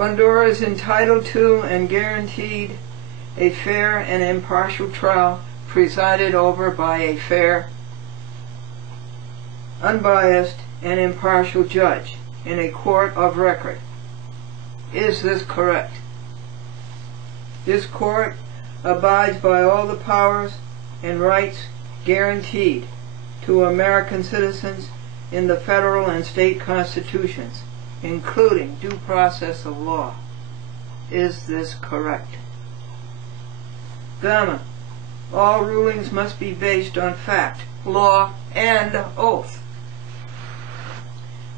Glendora is entitled to and guaranteed a fair and impartial trial presided over by a fair, unbiased, and impartial judge in a court of record. Is this correct? This court abides by all the powers and rights guaranteed to American citizens in the federal and state constitutions, including due process of law. Is this correct? Gamma. All rulings must be based on fact, law, and oath.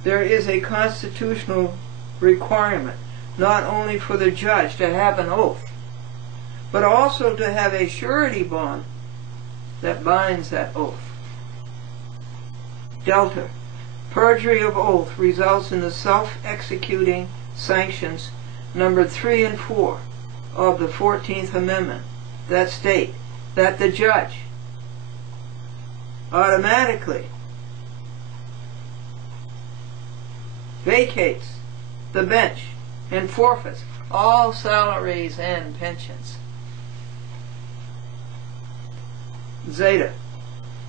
There is a constitutional requirement not only for the judge to have an oath, but also to have a surety bond that binds that oath. Delta. Perjury of oath results in the self-executing sanctions numbered 3 and 4 of the 14th Amendment that state that the judge automatically vacates the bench and forfeits all salaries and pensions. Zeta.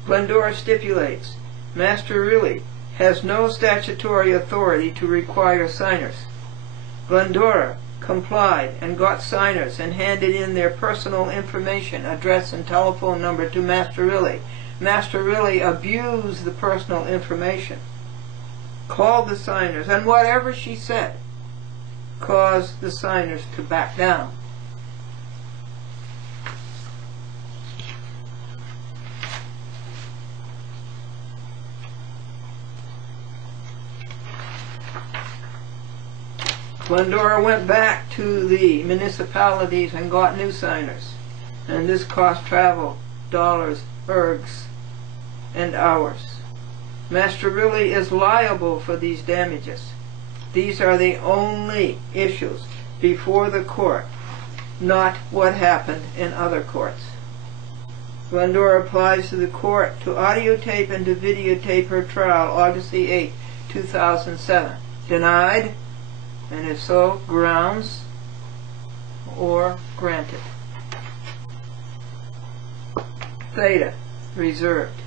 Glendora stipulates Master Riley has no statutory authority to require signers. Glendora complied and got signers and handed in their personal information, address, and telephone number to Master Riley. Master Riley abused the personal information, called the signers, and whatever she said caused the signers to back down. Glendora went back to the municipalities and got new signers, and this cost travel, dollars, ergs, and hours. Master Riley is liable for these damages. These are the only issues before the court, not what happened in other courts. Glendora applies to the court to audiotape and to videotape her trial August the 8th, 2007. Denied? And if so, grounds or granted. Theta, reserved.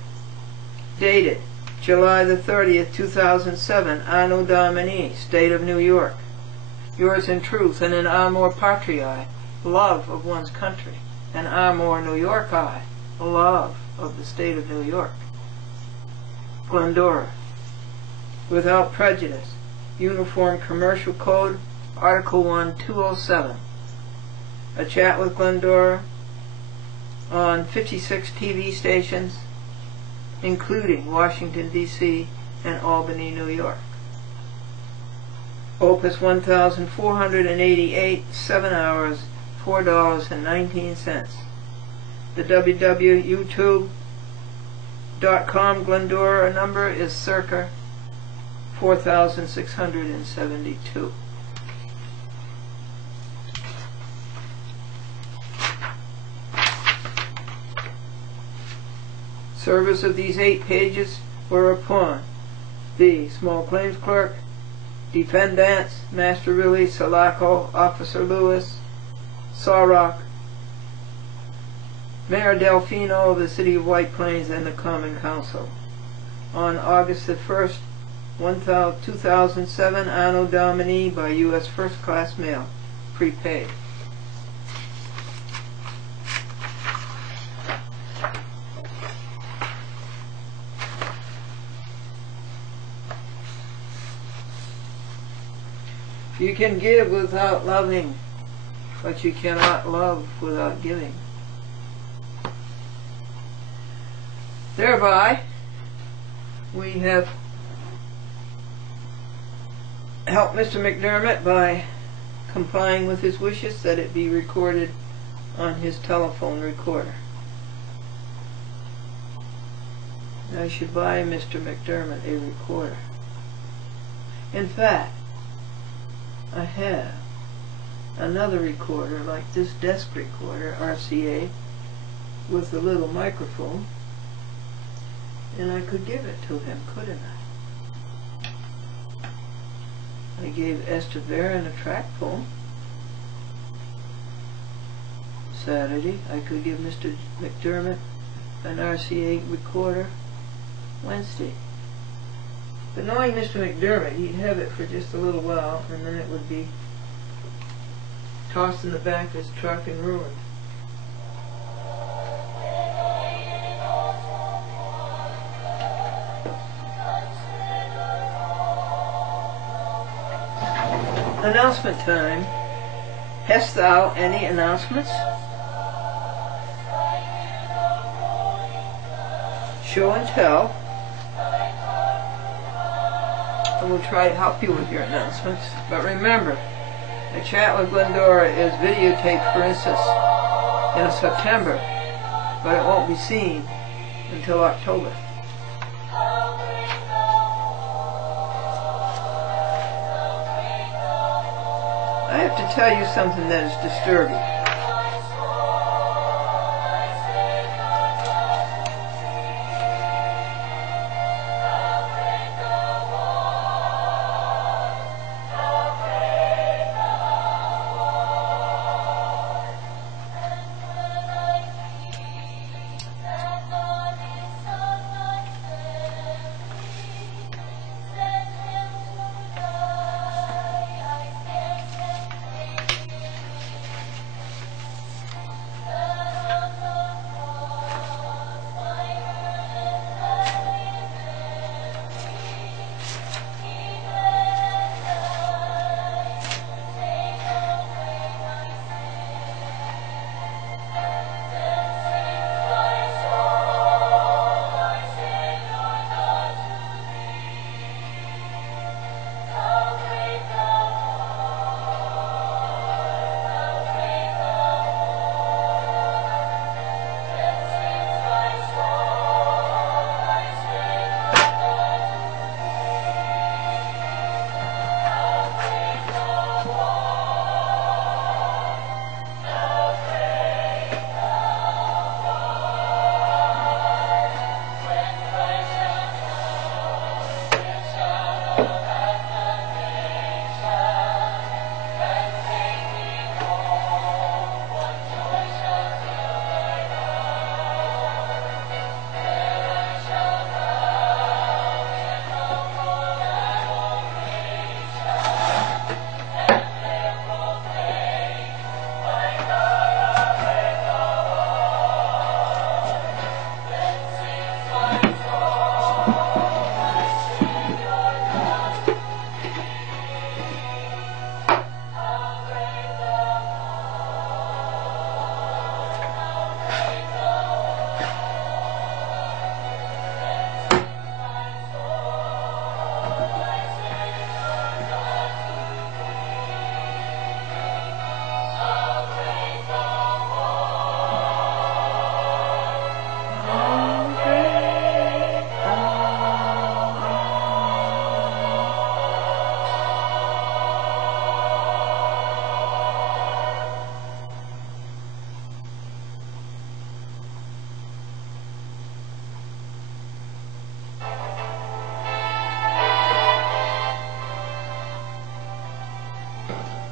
Dated July the 30th, 2007, Anno Domini, State of New York. Yours in truth and in amor patriae, love of one's country, and amor New Yorki, love of the state of New York. Glendora, without prejudice. Uniform Commercial Code, Article 1, 207. A chat with Glendora on 56 TV stations, including Washington, D.C. and Albany, New York. Opus 1488, 7 hours, $4.19. The www.youtube.com Glendora number is circa 4,672. Service of these 8 pages were upon the small claims clerk, defendants, Master Riley, Sulaco, Officer Lewis, Sawrock, Mayor Delfino of the City of White Plains, and the Common Council. On August the 1st, 2007, Anno Domini, by U.S. First Class Mail, prepaid. You can give without loving, but you cannot love without giving. Thereby, we have helped Mr. McDermott by complying with his wishes that it be recorded on his telephone recorder. I should buy Mr. McDermott a recorder. In fact, I have another recorder like this desk recorder, RCA, with a little microphone, and I could give it to him, couldn't I? I gave Esther Barron a track phone. Saturday, I could give Mr. McDermott an RCA recorder Wednesday. But knowing Mr. McDermott, he'd have it for just a little while, and then it would be tossed in the back of his truck and ruined. Announcement time. Hast thou any announcements? Show and tell. I will try to help you with your announcements. But remember, the chat with Glendora is videotaped, for instance, in September, but it won't be seen until October. I have to tell you something that is disturbing.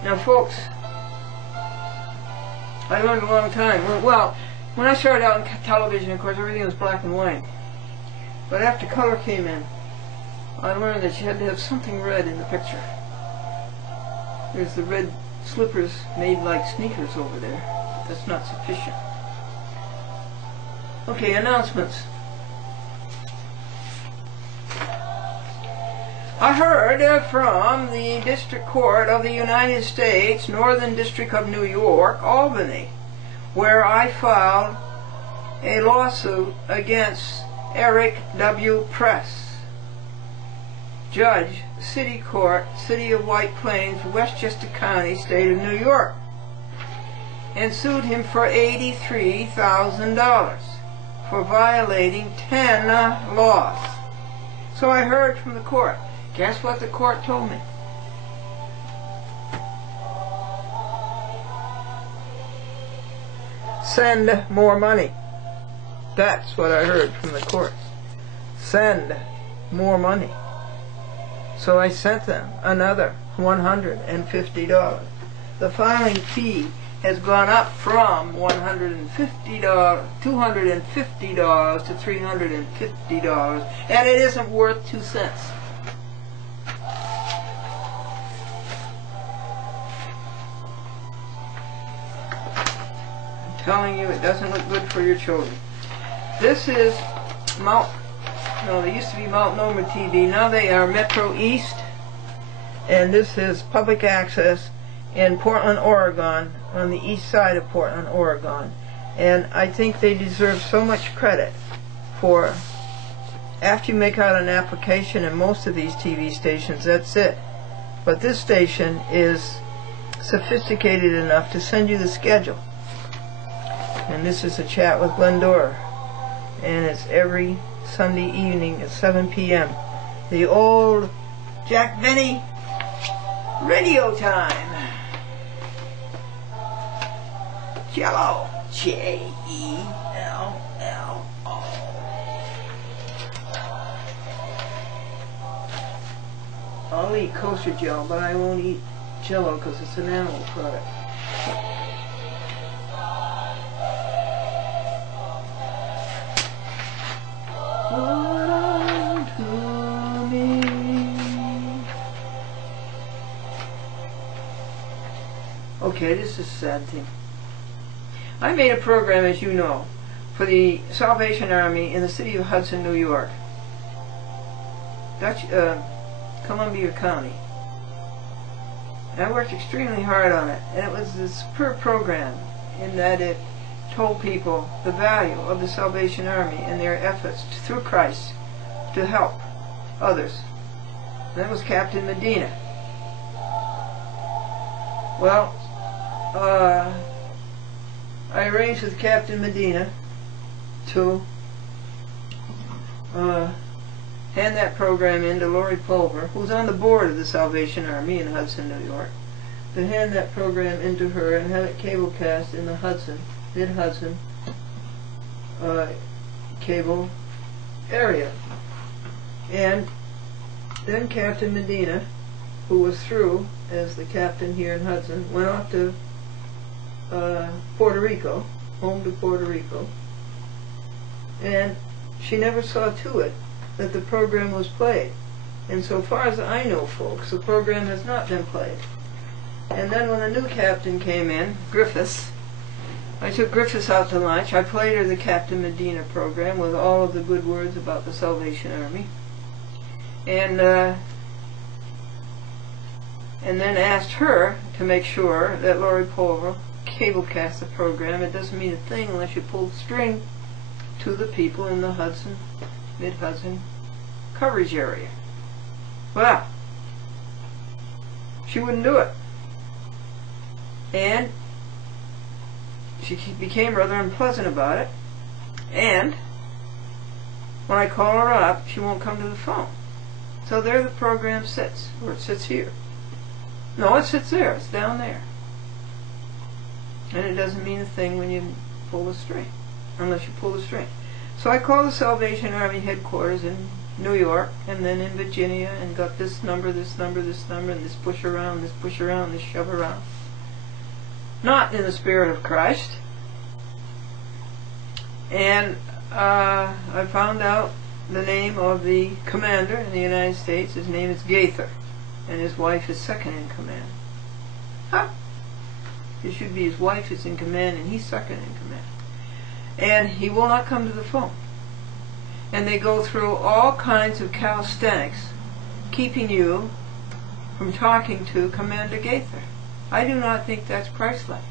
Now, folks, I learned a long time. Well, when I started out in television, of course, everything was black and white. But after color came in, I learned that you had to have something red in the picture. There's the red slippers made like sneakers over there. That's not sufficient. Okay, announcements. I heard from the District Court of the United States, Northern District of New York, Albany, where I filed a lawsuit against Eric W. Press, Judge, City Court, City of White Plains, Westchester County, State of New York, and sued him for $83,000 for violating 10 laws. So I heard from the court. Guess what the court told me? Send more money. That's what I heard from the court. Send more money. So I sent them another $150. The filing fee has gone up from $250 to $350, and it isn't worth 2 cents. I'm telling you, it doesn't look good for your children. This is they used to be Mount Noma TV, now they are Metro East, and this is public access in Portland, Oregon, on the east side of Portland, Oregon. And I think they deserve so much credit for, after you make out an application in most of these TV stations, that's it. But this station is sophisticated enough to send you the schedule. And this is a chat with Glendora, and it's every Sunday evening at 7 p.m. The old Jack Benny radio time. Jello. Jello. I'll eat kosher Jello, but I won't eat Jello because it's an animal product. Hold on to me. Okay, this is a sad thing. I made a program, as you know, for the Salvation Army in the city of Hudson, New York, Columbia County. And I worked extremely hard on it, and it was a superb program in that it told people the value of the Salvation Army and their efforts through Christ to help others. And that was Captain Medina. Well, I arranged with Captain Medina to hand that program in to Lori Pulver, who's on the board of the Salvation Army in Hudson, New York, to hand that program into her and have it cablecast in the Hudson, mid-Hudson cable area. And then Captain Medina, who was through as the captain here in Hudson, went off to Puerto Rico, home to Puerto Rico, and she never saw to it that the program was played. And so far as I know, folks, the program has not been played. And then when the new captain came in, Griffiths, I took Griffiths out to lunch. I played her the Captain Medina program with all of the good words about the Salvation Army, and then asked her to make sure that Lori Pulver cablecast the program. It doesn't mean a thing unless you pull the string to the people in the Hudson, mid-Hudson coverage area. Well, she wouldn't do it. And she became rather unpleasant about it. And when I call her up, she won't come to the phone. So there the program sits, or it sits here. No, it sits there. It's down there. And it doesn't mean a thing when you pull the string, unless you pull the string. So I called the Salvation Army headquarters in New York, and then in Virginia, and got this number, this number, this number, and this push around, this push around, this shove around. Not in the spirit of Christ. And I found out the name of the commander in the United States. His name is Gaither, and his wife is second in command. Huh? It should be his wife is in command and he's second in command. And he will not come to the phone. And they go through all kinds of calisthenics, keeping you from talking to Commander Gaither. I do not think that's Christ-like.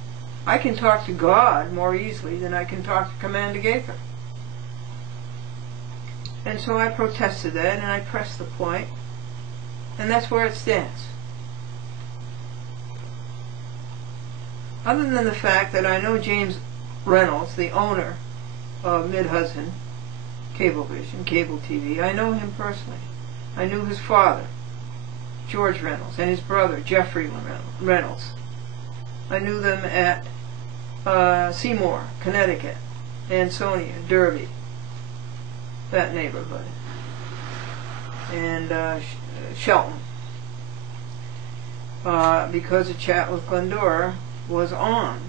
I can talk to God more easily than I can talk to Commander Gaither. And so I protested that, and I pressed the point, and that's where it stands. Other than the fact that I know James Reynolds, the owner of Mid-Hudson Cablevision, cable TV, I know him personally. I knew his father, George Reynolds, and his brother, Jeffrey Reynolds. I knew them at Seymour, Connecticut, Ansonia, Derby, that neighborhood. And Shelton, because the chat with Glendora was on.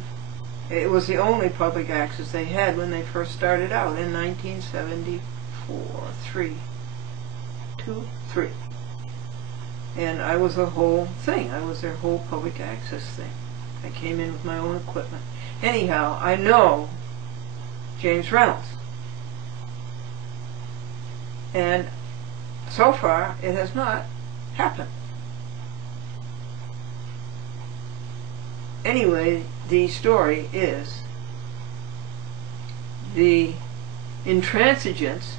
It was the only public access they had when they first started out in 1974, 3. And I was the whole thing. I was their whole public access thing. I came in with my own equipment. Anyhow, I know James Reynolds. And so far, it has not happened. Anyway, the story is the intransigence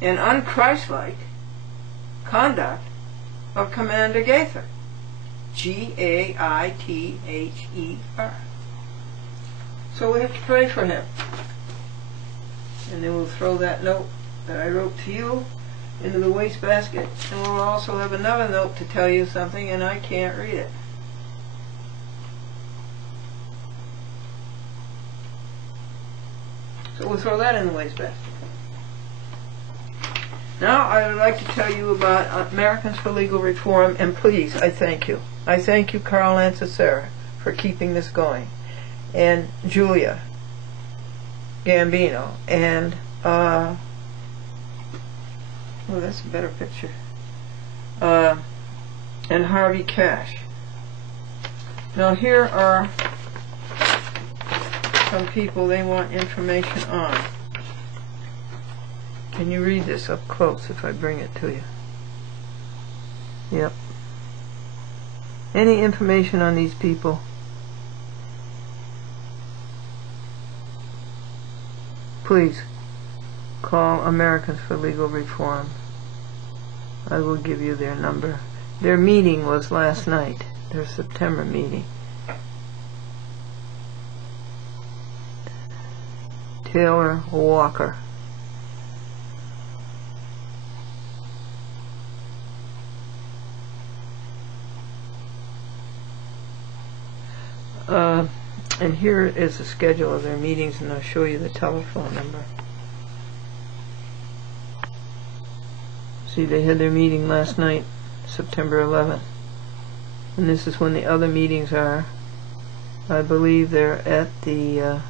and unchristlike conduct of Commander Gaither. Gaither. So we have to pray for him. And then we'll throw that note that I wrote to you into the wastebasket. And we'll also have another note to tell you something, and I can't read it. So we'll throw that in the wastebasket. Now I would like to tell you about Americans for Legal Reform, and please, I thank you. I thank you, Carl Lancasera, for keeping this going, and Julia Gambino, and oh, that's a better picture, and Harvey Cash. Now here are some people they want information on. Can you read this up close if I bring it to you? Yep. Any information on these people? Please call Americans for Legal Reform. I will give you their number. Their meeting was last night, their September meeting. Taylor Walker. And here is the schedule of their meetings, and I'll show you the telephone number. See, they had their meeting last night, September 11th. And this is when the other meetings are. I believe they're at the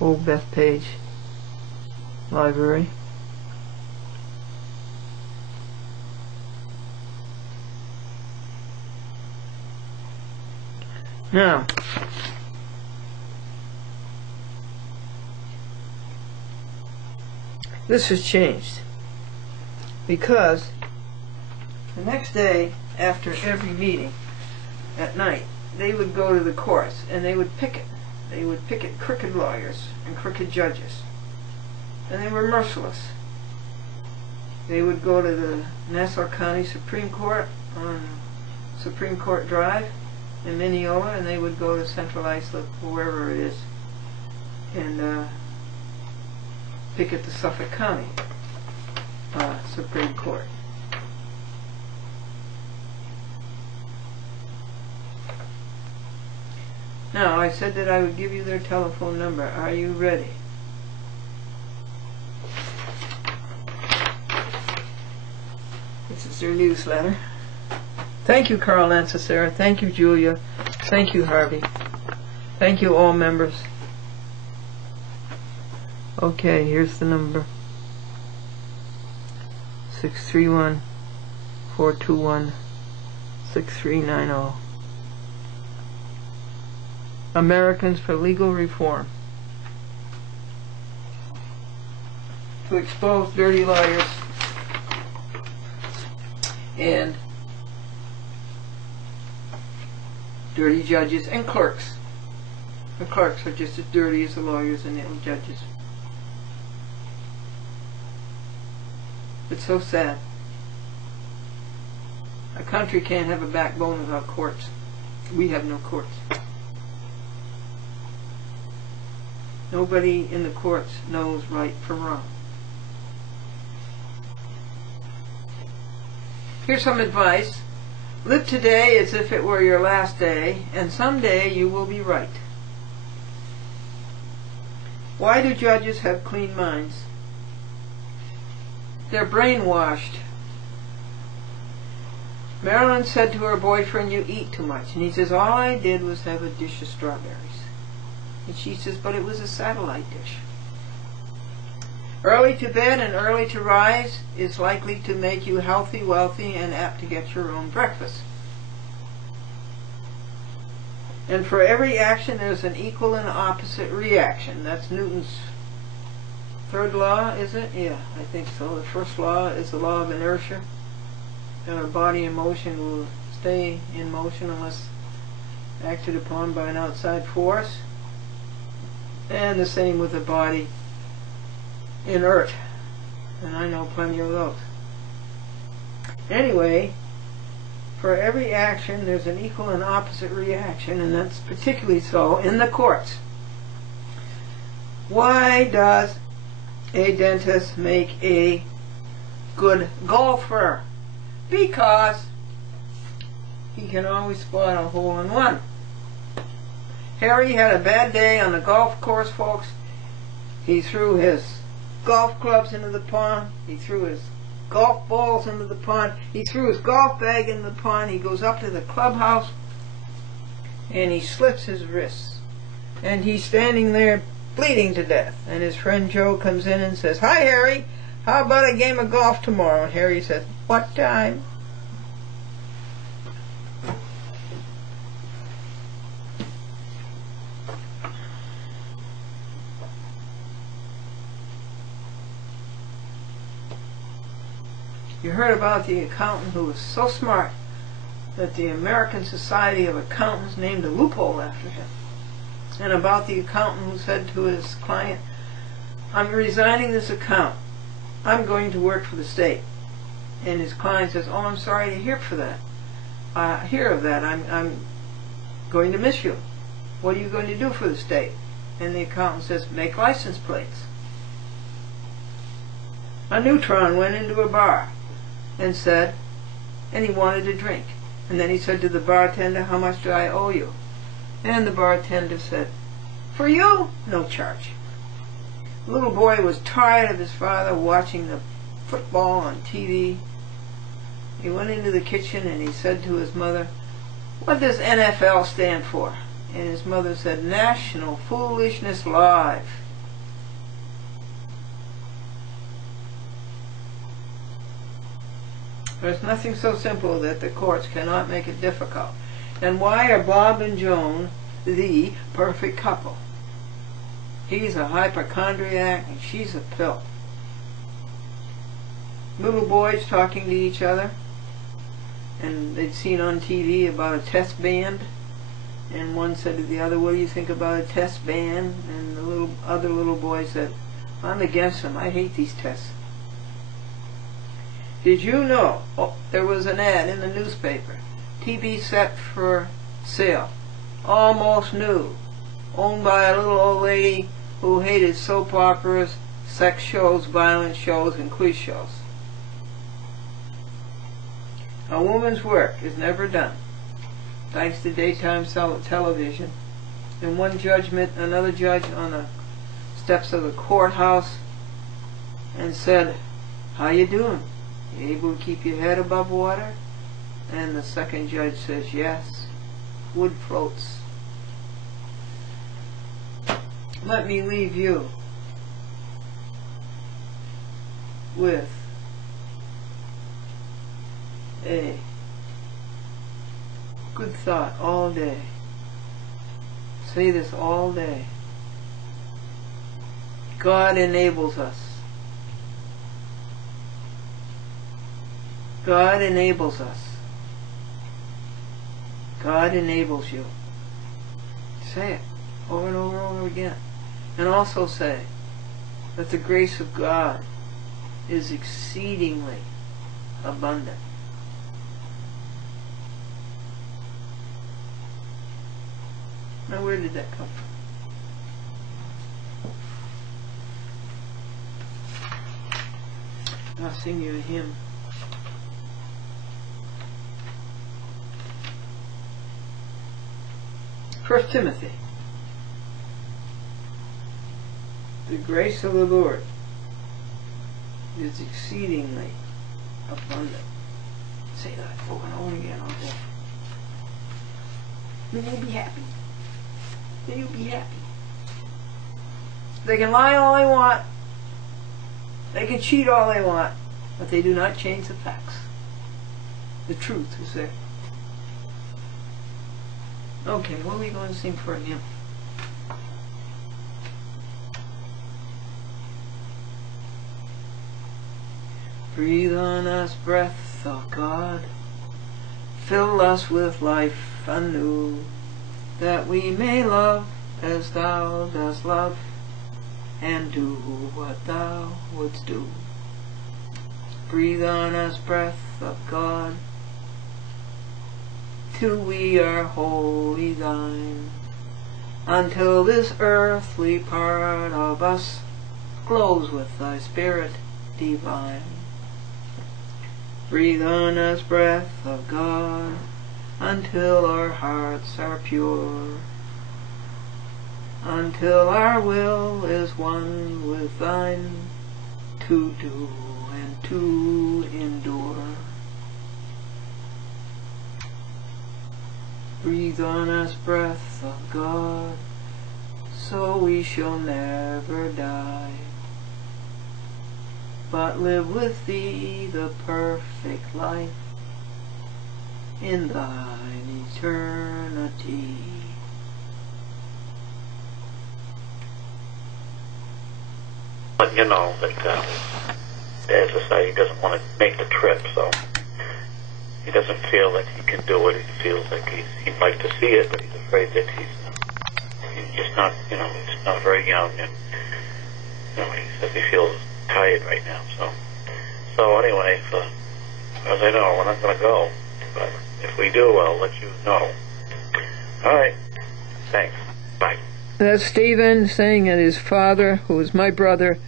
Old Bethpage Library. Now, this has changed because the next day after every meeting at night they would go to the courts and they would picket. They would picket crooked lawyers and crooked judges, and they were merciless. They would go to the Nassau County Supreme Court on Supreme Court Drive in Mineola, and they would go to Central Islip, wherever it is, and picket the Suffolk County Supreme Court. Now, I said that I would give you their telephone number. Are you ready? This is their newsletter. Thank you, Carl Lancasera. Thank you, Julia. Thank you, Harvey. Thank you, all members. Okay, here's the number. 631-421-6390. Americans for Legal Reform. To expose dirty lawyers and dirty judges and clerks. The clerks are just as dirty as the lawyers and the judges. It's so sad. A country can't have a backbone without courts. We have no courts. Nobody in the courts knows right from wrong. Here's some advice. Live today as if it were your last day, and someday you will be right. Why do judges have clean minds? They're brainwashed. Marilyn said to her boyfriend, "You eat too much." And he says, "All I did was have a dish of strawberries." And she says, "But it was a satellite dish." Early to bed and early to rise is likely to make you healthy, wealthy, and apt to get your own breakfast. And for every action there's an equal and opposite reaction. That's Newton's third law, is it? Yeah, I think so. The first law is the law of inertia. And our body in motion will stay in motion unless acted upon by an outside force. And the same with the body inert. And I know plenty of those. Anyway, for every action there's an equal and opposite reaction, and that's particularly so in the courts. Why does a dentist make a good golfer? Because he can always spot a hole-in-one. Harry had a bad day on the golf course, folks. He threw his golf clubs into the pond. He threw his golf balls into the pond. He threw his golf bag in the pond. He goes up to the clubhouse and he slits his wrists. And he's standing there bleeding to death. And his friend Joe comes in and says, "Hi, Harry. How about a game of golf tomorrow?" And Harry says, "What time?" You heard about the accountant who was so smart that the American Society of Accountants named a loophole after him. And about the accountant who said to his client, "I'm resigning this account. I'm going to work for the state." And his client says, "Oh, I'm sorry to hear of that. I'm going to miss you. What are you going to do for the state?" And the accountant says, "Make license plates." A neutron went into a bar and said, and he wanted a drink. And then he said to the bartender, "How much do I owe you?" And the bartender said, "For you, no charge." The little boy was tired of his father watching the football on TV. He went into the kitchen and he said to his mother, "What does NFL stand for?" And his mother said, "National Foolishness Live." There's nothing so simple that the courts cannot make it difficult. And why are Bob and Joan the perfect couple? He's a hypochondriac and she's a pill. Little boys talking to each other, and they'd seen on TV about a test band, and one said to the other, "What do you think about a test band?" And the other little boy said, "I'm against them. I hate these tests." Did you know there was an ad in the newspaper? TV set for sale, almost new, owned by a little old lady who hated soap operas, sex shows, violent shows, and quiz shows. A woman's work is never done, thanks to daytime television. In one judgment, another judge on the steps of the courthouse and said, "How you doing? You able to keep your head above water?" And the second judge says, "Yes, wood floats." Let me leave you with a good thought all day. Say this all day. God enables us. God enables us. God enables you. Say it over and over and over again. And also say that the grace of God is exceedingly abundant. Now, where did that come from? I'll sing you a hymn. First Timothy. The grace of the Lord is exceedingly abundant. Say that over and over again all day. Then you'll be happy. Then you'll be happy. They can lie all they want. They can cheat all they want. But they do not change the facts. The truth is there. Okay, what are we going to sing for him? Breathe on us, breath of God. Fill us with life anew, that we may love as thou dost love, and do what thou wouldst do. Breathe on us, breath of God, till we are wholly thine, until this earthly part of us glows with thy spirit divine. Breathe on us, breath of God, until our hearts are pure, until our will is one with thine, to do and to endure. Breathe on us, breath of God, so we shall never die, but live with thee the perfect life in thine eternity. But you know that, as I say, he doesn't want to make the trip, so he doesn't feel that he can do it. He feels like he'd like to see it, but he's afraid that he's just not, he's not very young, and he says he feels tired right now. So anyway, as I know, we're not going to go, but if we do, I'll let you know. All right. Thanks. Bye. That's Stephen saying that his father, who is my brother,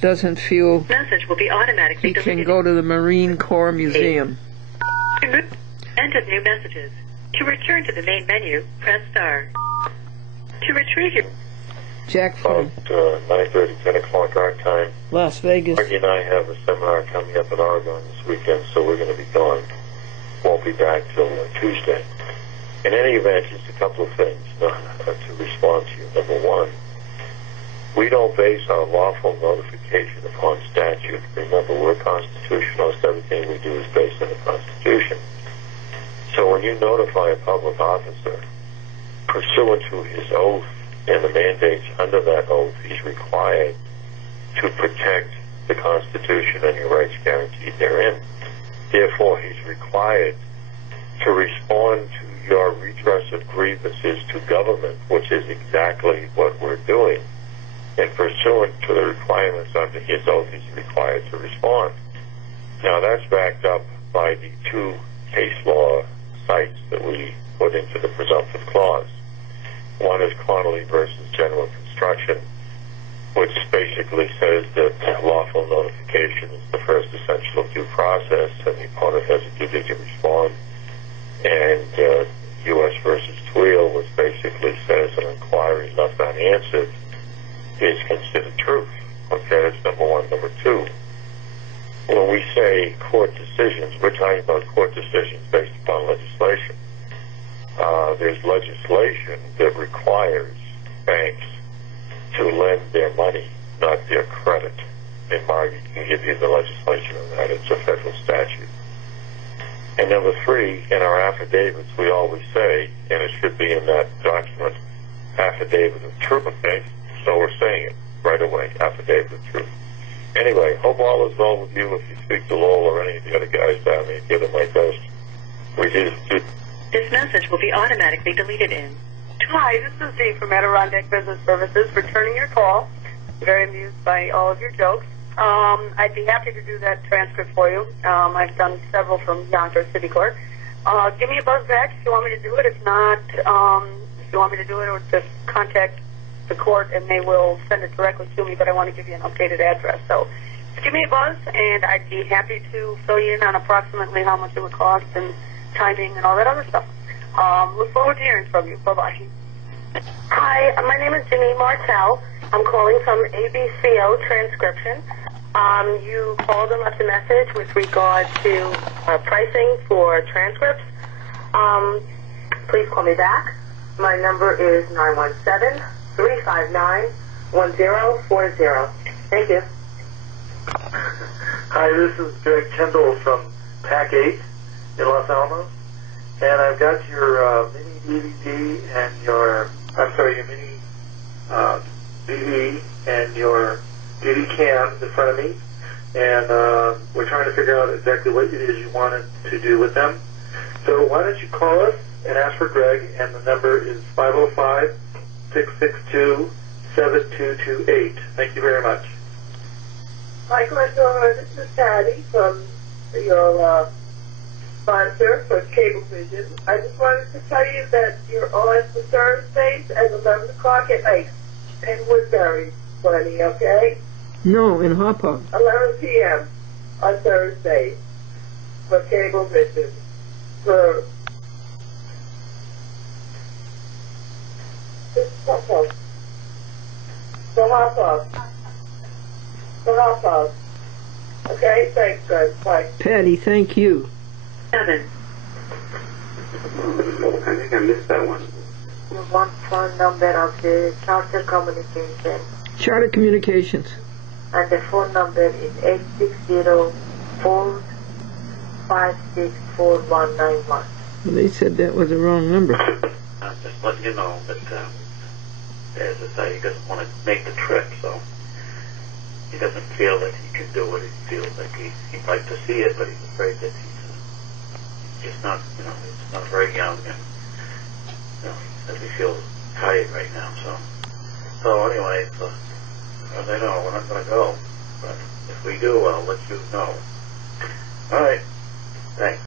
doesn't feel message will be automatically he can go to the Marine Corps Museum. Enter new messages. To return to the main menu, press star. To retrieve your... Jack phone. About 9:30, 10 o'clock our time. Las Vegas. Margie and I have a seminar coming up in Oregon this weekend, so we're going to be gone. Won't be back till Tuesday. In any event, just a couple of things to respond to you. Number one, we don't base our lawful notification upon statute. Remember, we're constitutionalists. Everything we do is based on the Constitution. So when you notify a public officer, pursuant to his oath and the mandates under that oath, he's required to protect the Constitution and your rights guaranteed therein. Therefore, he's required to respond to your redress of grievances to government, which is exactly what we're doing. And pursuant to the requirements under his oath, he's required to respond. Now, that's backed up by the two case law sites that we put into the presumptive clause. One is Connolly versus General Construction, which basically says that lawful notification is the first essential of due process, and the opponent has a duty to respond. And U.S. versus Tweel, which basically says an inquiry left unanswered is considered truth. Okay, that's number one. Number two, when we say court decisions, we're talking about court decisions based upon legislation. There's legislation that requires banks to lend their money, not their credit. And Margie can give you the legislation on that. It's a federal statute. And number three, in our affidavits, we always say, and it should be in that document, affidavit of truth, okay? So we're saying it right away, affidavit of truth. Anyway, hope all is well with you. If you speak to Lowell or any of the other guys down there, give them my best. We just This message will be automatically deleted in. Hi, this is Dee from Adirondack Business Services, returning your call. Very amused by all of your jokes. I'd be happy to do that transcript for you. I've done several from Yonkers City Court. Give me a buzz back if you want me to do it. If not, if you want me to do it, or just contact the court and they will send it directly to me, but I want to give you an updated address. So just give me a buzz, and I'd be happy to fill you in on approximately how much it would cost and timing and all that other stuff. Look forward to hearing from you. Bye-bye. Hi, my name is Janine Martell. I'm calling from ABCO Transcription. You called and left a message with regard to pricing for transcripts. Please call me back. My number is 917-359-1040. Thank you. Hi, this is Greg Kendall from Pack 8 in Los Alamos, and I've got your mini DVD and your mini DV and your DV cam in front of me, and we're trying to figure out exactly what it is you wanted to do with them. So why don't you call us and ask for Greg, and the number is 505-662-7228. Thank you very much. Hi, Glendora. This is Patty from your sponsor for Cablevision. I just wanted to tell you that you're on for Thursdays at 11 o'clock at night in Woodbury, plenty, okay? No, in Hopper. 11 p.m. on Thursdays for Cablevision. For Okay, thanks, guys. Bye. Patty, thank you. 7. I think I missed that one. You want phone number of the Charter Communication, Charter Communications. and the phone number is 860-456-4191. They said that was the wrong number. I'm just letting you know that, as I say, he doesn't want to make the trip, so he doesn't feel that he can do what he feels like he'd like to see it, but he's afraid that he's just not, he's not very young, and, that he feels tired right now, so anyway, as I know, we're not going to go, but if we do, I'll let you know. All right, thanks.